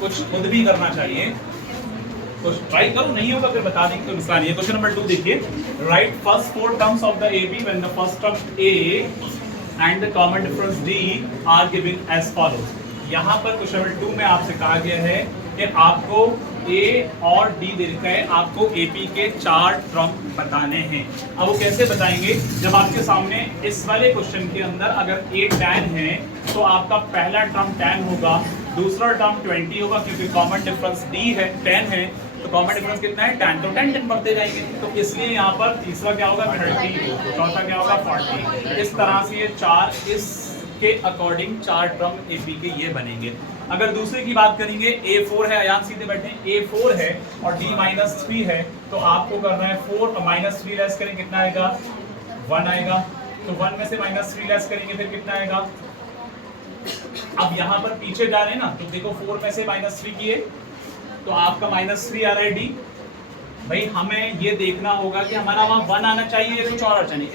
कुछ खुद भी करना चाहिए, कुछ ट्राई करो, नहीं होगा फिर बता देंगे, तो मसला नहीं है। क्वेश्चन नंबर 2 देखिए, write first 4 terms of the AB when the first term A and the common difference D are given as follows. यहाँ पर क्वेश्चन नंबर 2 में आपसे कहा गया है कि आपको A और D दे रखा है, आपको AP के 4 टर्म बताने हैं। अब वो कैसे बताएंगे, जब आपके सामने इस वाले क्वेश्चन के अंदर अगर A tan है तो आपका पहला टर्म tan होगा, दूसरा टर्म 20 होगा क्योंकि कॉमन डिफरेंस D है, 10 है, तो कॉमन डिफरेंस कितना है tan, तो 10 बढ़ते जाएंगे, तो इसलिए यहाँ पर तीसरा क्या होगा 30, चौथा क्या होगा 40। इस तरह से ये 4 इसके अकॉर्डिंग 4 टर्म AP के ये बनेंगे। अगर दूसरे की बात करेंगे A4 है, अयान सीधे बैठे, A4 है और D-3 है, तो आपको करना है 4 और -3 लेस करेंगे कितना आएगा 1 आएगा, तो 1 में से -3 लेस करेंगे फिर कितना आएगा। अब यहाँ पर पीछे जा रहे हैं ना, तो देखो 4 में से -3 किए तो आपका -3 आ रहा है D। भाई हमें ये देखना होगा कि हमारा वहाँ 1 आना चाहिए या कुछ और चाहिए,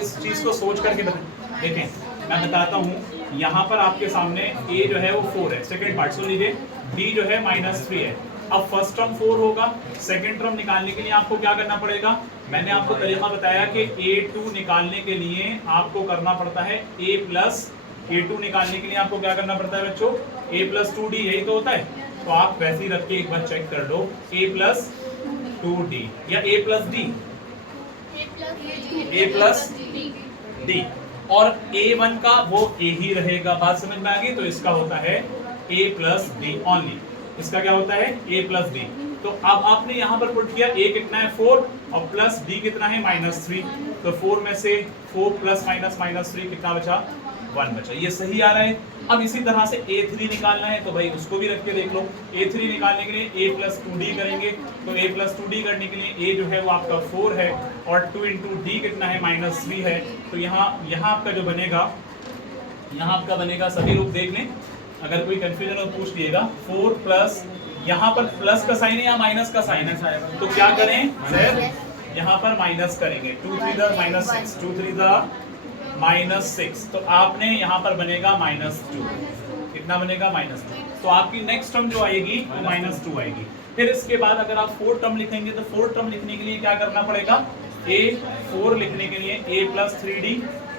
इस चीज को सोच करके देखें। मैं बताता हूँ, यहाँ पर आपके सामने A जो है वो 4 है, सेकंड पार्ट सुन लीजिए, D जो है -3 है। अब फर्स्ट टर्म 4 होगा, सेकंड टर्म निकालने के लिए आपको क्या करना पड़ेगा, मैंने आपको तरीका बताया कि A2 निकालने के लिए आपको करना पड़ता है A2 निकालने के लिए आपको क्या करना पड़ता है बच्चों, A+2D, यही तो होता है। तो आप वैसे ही रख के एक बार चेक कर लो, A+2D या A+D, A+D, और A1 का वो A ही रहेगा। बात समझ में आ गई, तो इसका होता है A+D ओनली, इसका क्या होता है A+D। तो अब आपने यहाँ पर पुट किया A कितना है 4 और प्लस D कितना है -3, तो 4 में से 4 प्लस -3 कितना बचा 1 बचा, ये सही आ रहा है। अब इसी तरह से A3 निकालना है, तो भाई उसको भी रख के देख लो। A3 निकालने के लिए A+2D करेंगे, तो A+2D करने के लिए A जो है वो आपका 4 है और 2 × D कितना है -3 है, तो यहाँ आपका जो बनेगा, यहाँ आपका बनेगा, सभी लोग देख लें, अगर कोई कंफ्यूजन हो पूछ लिएगा, 4 प्लस, यहाँ पर प्लस का साइन है या माइनस का साइन है, तो क्या करें सर, यहाँ पर माइनस करेंगे, 2 3 -6, 2 3 -6, तो आपने यहाँ पर बनेगा -2, कितना बनेगा -2, तो आपकी नेक्स्ट टर्म जो आएगी वो -2 आएगी। फिर इसके बाद अगर आप 4 टर्म लिखेंगे, तो 4 टर्म लिखने के लिए क्या करना पड़ेगा, A4 लिखने के लिए A+3D,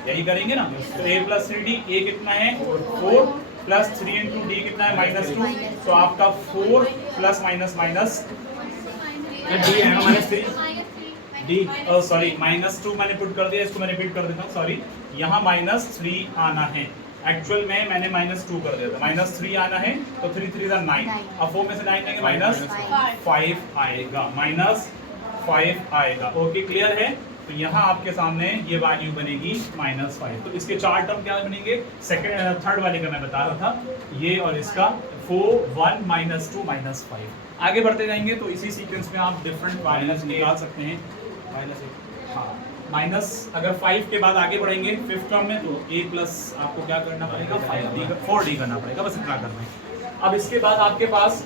यही करेंगे ना, तो A+3D, A कितना है 4 प्लस 3 × D कितना है -2, तो आपका 4 प्लस माइनस D है -3, D सॉरी -2 मैंने पुट कर दिया, इसको मैं रिपीट कर देता हूँ, सॉरी, यहाँ -3 आना है, एक्चुअल में मैंने -2 कर दिया था, -3 आना है, तो 3 3 9, अब 4 में से 9 देंगे -5 आएगा, -5 आएगा। ओके क्लियर है, तो यहाँ आपके सामने ये वैल्यू बनेगी -5। तो इसके 4 टर्म क्या बनेंगे, थर्ड वाले का मैं बता रहा था, ये और इसका 4 1 -2 -5। आगे बढ़ते जाएंगे तो इसी सीक्वेंस में आप डिफरेंट वैल्यूज निकाल सकते हैं, हाँ माइनस, अगर 5 के बाद आगे बढ़ेंगे फिफ्थ टर्म में, तो A प्लस आपको क्या करना पड़ेगा 4D करना पड़ेगा, बस इतना करना है। अब इसके बाद आपके पास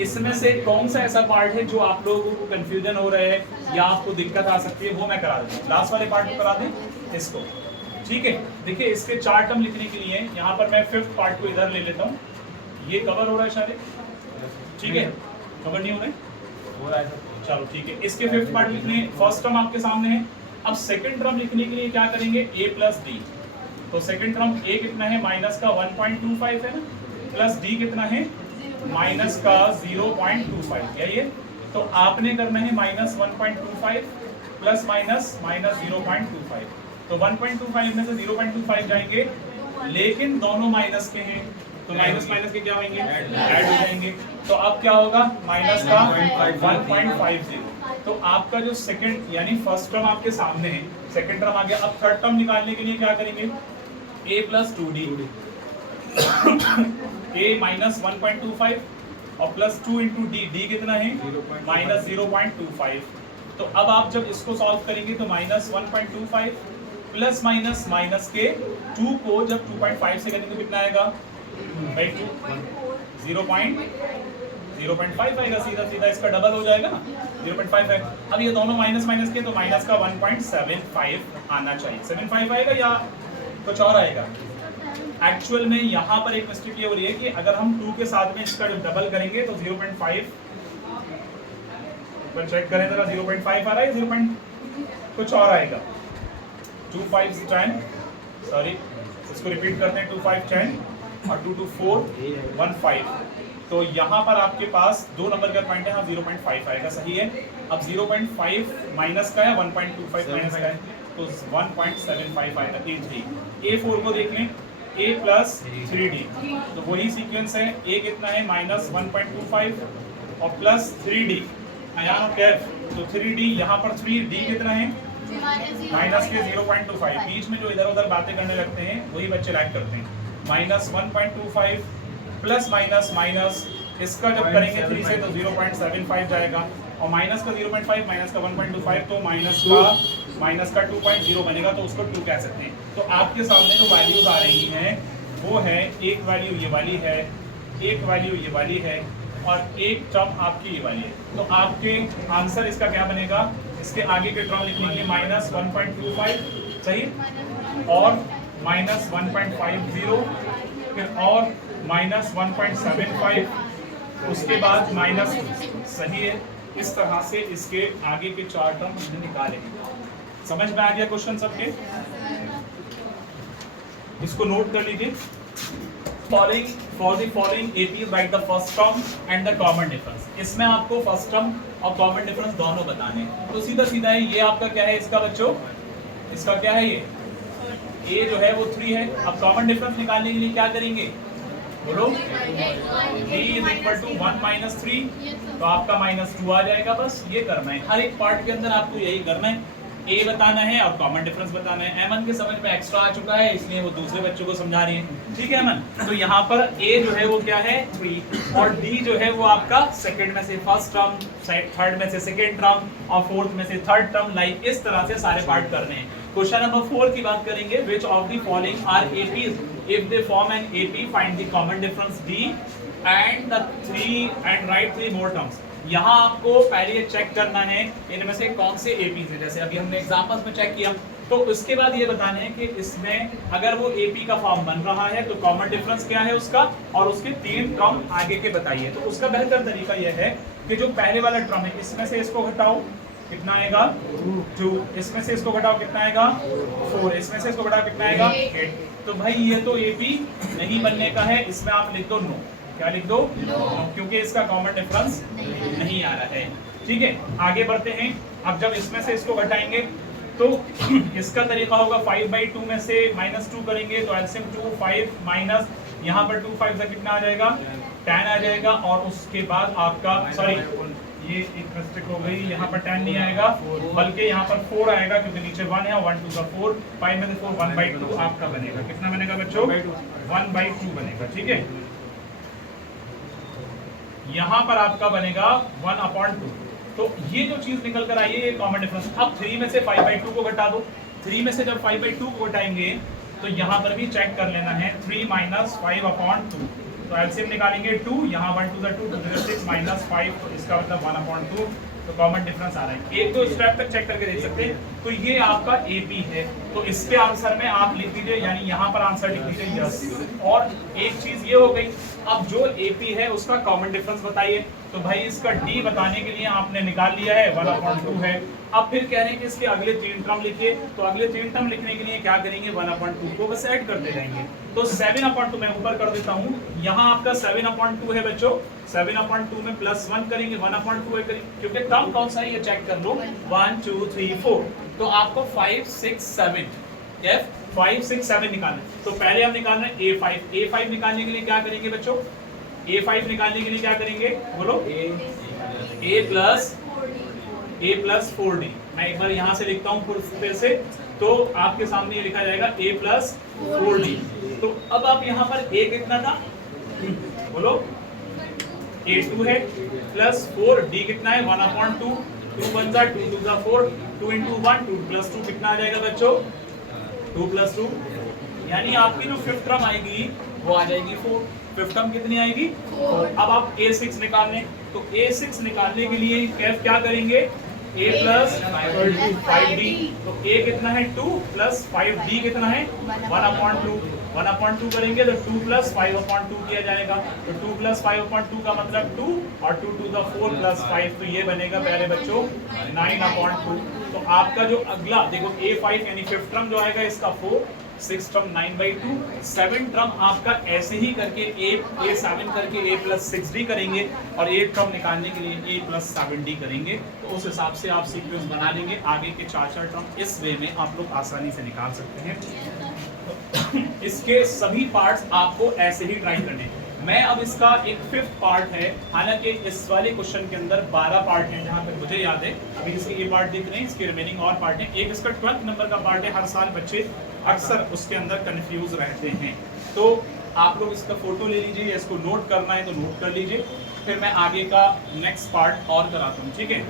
इसमें से कौन सा ऐसा पार्ट है जो आप लोगों को कंफ्यूजन हो रहे हैं या आपको दिक्कत आ सकती है, वो मैं करा देता हूँ, लास्ट वाले पार्ट को करा दें इसको, ठीक है। देखिए इसके 4 टर्म लिखने के लिए यहाँ पर मैं फिफ्थ पार्ट को इधर ले लेता हूँ, ये कवर हो रहा है शायद, ठीक है, कवर नहीं हो रहा है, चलो ठीक है। इसके फिफ्थ पार्ट लिखने, फर्स्ट टर्म आपके सामने है। अब सेकंड टर्म लिखने के लिए क्या करेंगे, A+D, तो सेकंड टर्म A कितना है माइनस का 1.25 है ना, प्लस D कितना है माइनस का 0.25, यही है, तो आपने करना है -1.25 प्लस -0.25, तो 1.25 में से 0.25 जाएंगे, लेकिन दोनों माइनस के हैं, तो माइनस के क्या होंगे, ऐड हो जाएंगे, तो अब क्या होगा माइनस का 1.50, तो आपका जो सेकंड यानी फर्स्ट टर्म आपके सामने है, सेकंड टर्म आ गया। अब थर्ड टर्म निकालने के लिए क्या करेंगे, A+2D, A -1.25 और प्लस 2 × D कितना है -0.25, तो अब आप जब इसको सॉल्व करेंगे तो -1.25 प्लस माइनस के 2 को जब 2.5 से करेंगे तो कितना आएगा भाई 0.5 आएगा, सीधा इसका डबल हो जाएगा ना, 0.5 है। अब ये दोनों माइनस के, तो माइनस का 1.75 आना चाहिए, 75 आएगा या कुछ और आएगा, एक्चुअल में यहाँ पर एक मिस्टेक ये हो रही है कि अगर हम 2 के साथ में इसका डबल करेंगे तो 0.5 पर चेक करें जरा 0.5 आ रहा है 0. कुछ और आएगा 2 5 10 सॉरी इसको रिपीट करते हैं 2 5 10 और 2 2 4 1 5 तो यहाँ पर आपके पास दो नंबर का पॉइंट है हाँ 0.5 आएगा सही है। अब 0.5 माइनस का है 1.25 माइनस का है तो 1.75 आएगा A3। A4 को देख लें A प्लस 3D तो वही सीक्वेंस है A कितना है माइनस 1.25 और प्लस 3D आयान कैफ तो 3D यहाँ पर 3D कितना है माइनस के 0.25 बीच में जो इधर उधर बातें करने लगते हैं वही बच्चे लैग करते हैं। माइनस 1.25 प्लस माइनस माइनस इसका जब करेंगे 3 से तो 0.75 जाएगा और माइनस का 0.5 माइनस का 1.25 तो माइनस का 2.0 बनेगा तो उसको 2 कह सकते हैं। तो आपके सामने जो वैल्यूज आ रही हैं वो है एक वैल्यू ये वाली है एक वैल्यू ये वाली है और एक टर्म आपकी ये वाली है। तो आपके आंसर इसका क्या बनेगा इसके आगे के टर्म लिखने के लिए माइनस 1.25 सही और माइनस 1.50 फिर और माइनस 1.75 उसके बाद माइनस सही है। इस तरह से इसके आगे के 4 टर्म हमने निकाले। समझ में आ गया क्वेश्चन सबके? इसको नोट कर लीजिए। Following for the following AP right the first term and the common difference. इसमें आपको फर्स्ट टर्म और कॉमन डिफरेंस दोनों बताने हैं। तो सीधा सीधा है ये आपका क्या है इसका बच्चों इसका क्या है ये जो है वो 3 है। अब कॉमन डिफरेंस निकालने के लिए क्या करेंगे बोलो d is equal to 1 minus 3 तो आपका माइनस 2 आ जाएगा। बस ये करना है हर एक पार्ट के अंदर आपको यही करना है a बताना है और कॉमन डिफरेंस बताना है। अमन के समझ में एक्स्ट्रा आ चुका है इसलिए वो दूसरे बच्चों को समझा रही है ठीक है अमन। तो यहाँ पर a जो है वो क्या है 3 और d जो है वो आपका सेकंड में से फर्स्ट टर्म थर्ड में से सेकंड टर्म और फोर्थ में से थर्ड टर्म लाइक इस तरह से सारे पार्ट करने हैं। क्वेश्चन नंबर 4 की बात करेंगे which of the following are APs if they form an AP find the common difference D and the 3 and write 3 more terms। यहाँ आपको पहले ये चेक करना है इनमें से कौन से APs है। जैसे अभी हमने एग्जांपल्स में चेक किया तो उसके बाद ये बताना है कि इसमें अगर वो AP का फॉर्म बन रहा है तो कॉमन डिफरेंस क्या है उसका और उसके 3 टर्म आगे के बताइए। तो उसका बेहतर तरीका यह है कि जो पहले वाला टर्म है इसमें से इसको घटाओ कितना आएगा 2 इसमें से इसको घटाओ कितना आएगा 4 इसमें से इसको घटाओ कितना आएगा 8। तो भाई ये तो AP नहीं बनने का है इसमें आप लिख दो नो। क्या लिख दो नो क्योंकि इसका कॉमन डिफरेंस नहीं आ रहा है। ठीक है आगे बढ़ते हैं। अब जब इसमें से इसको घटाएंगे तो इसका तरीका होगा 5/2 में से -2 करेंगे तो एलसीएम 2 5 माइनस यहाँ पर 2 5 से कितना आ जाएगा 10 आ जाएगा और उसके बाद आपका सॉरी ये एक मिस्टेक हो गई यहाँ पर 10 नहीं आएगा बल्कि यहाँ पर 4 आएगा क्योंकि नीचे 1 है 1 2 4 5 में से 4 1/2 आपका बनेगा। कितना बनेगा बच्चों 1/2 बनेगा। ठीक है यहाँ पर आपका बनेगा 1/2। तो ये जो चीज निकल कर आई है ये कॉमन डिफरेंस। अब 3 में से 5/2 को घटा दो। 3 में से जब 5/2 को घटाएंगे तो यहाँ पर भी चेक कर लेना है 3 माइनस 5/2 तो एलसीएम निकालेंगे 2 यहाँ 1 2 2 2 6 माइनस 5 तो इसका मतलब 1/2 तो कॉमन डिफरेंस आ रहा है। एक दो स्टेप तक चेक करके देख सकते हैं। तो ये आपका AP है तो इसके आंसर में आप लिख दीजिए यानी यहाँ पर आंसर लिख दीजिए यस। और एक चीज ये हो गई अब जो AP है उसका कॉमन डिफरेंस बताइए। तो भाई इसका D बताने के लिए आपने निकाल लिया है 1/2 है। अब फिर कह रहे हैं कि इसके अगले 3 टर्म लिखिए तो अगले 3 टर्म लिखने के लिए क्या करेंगे 1/2 को बस ऐड करते जाएंगे। तो 7/2 मैं ऊपर कर देता हूँ यहाँ आपका 7/2 है बच्चों 7/2 में +1 करेंगे 1/2 करेंगे क्योंकि टर्म कौन सा है ये चेक कर लो 1 2 3 4 तो आपको 5 6 7 F 5 6 7 निकालना है। तो पहले हम निकाल रहे हैं A5 निकालने के लिए क्या करेंगे बच्चों A5 निकालने के लिए क्या करेंगे बोलो A प्लस 4D। मैं एक बार यहाँ से लिखता हूँ फिर से तो आपके सामने ये लिखा जाएगा A प्लस 4D। तो अब आप यहाँ पर A कितना था बोलो A2 है प्लस 4D कितना है 1/2 2 1 जा 2 2 जा 4 2 into 1 2 plus 2 कितना आ जाएगा बच्चों 2 plus 2 यानी आपकी जो फिफ्थ टर्म आएगी वो आ जाएगी 4। फिफ्थ टर्म कितनी आएगी 4। अब आप A6 निकालने तो A6 निकालने के लिए कैफ क्या करेंगे A प्लस 5D तो A कितना है 2 प्लस 5D कितना है 1/2 1/2 करेंगे तो 2 + 5/2 किया जाएगा, तो 2 + 5/2 का मतलब 2 और 2 to the 4 + 5, तो ये बनेगा प्यारे बच्चों 9/2। तो आपका जो अगला देखो A5 यानी फिफ्थ टर्म जो आएगा इसका 4, 6 टर्म 9/2, 7 टर्म आपका ऐसे ही करके A7 करके A + 6D करेंगे और 8 टर्म निकालने के लिए A + 7D करेंगे। तो उस हिसाब से आप सीक्वेंस बना लेंगे, आगे के 4 टर्म इस वे में आप लोग आसानी से निकाल सकते हैं। इसके सभी पार्ट्स आपको ऐसे ही ट्राई करने हैं। मैं अब इसका एक फिफ्थ पार्ट है, हालांकि इस वाले क्वेश्चन के अंदर 12 पार्ट हैं जहां तक मुझे याद है, अभी इसके ये पार्ट दिख रहे हैं, इसके रिमेनिंग और पार्ट हैं। एक इसका 12th नंबर का पार्ट है, हर साल बच्चे अक्सर उसके अंदर कंफ्यूज रहते हैं, तो आप लोग इसका फोटो ले लीजिए, इसको नोट करना है तो नोट कर लीजिए, फिर मैं आगे का नेक्स्ट पार्ट और कराता हूँ, ठीक है।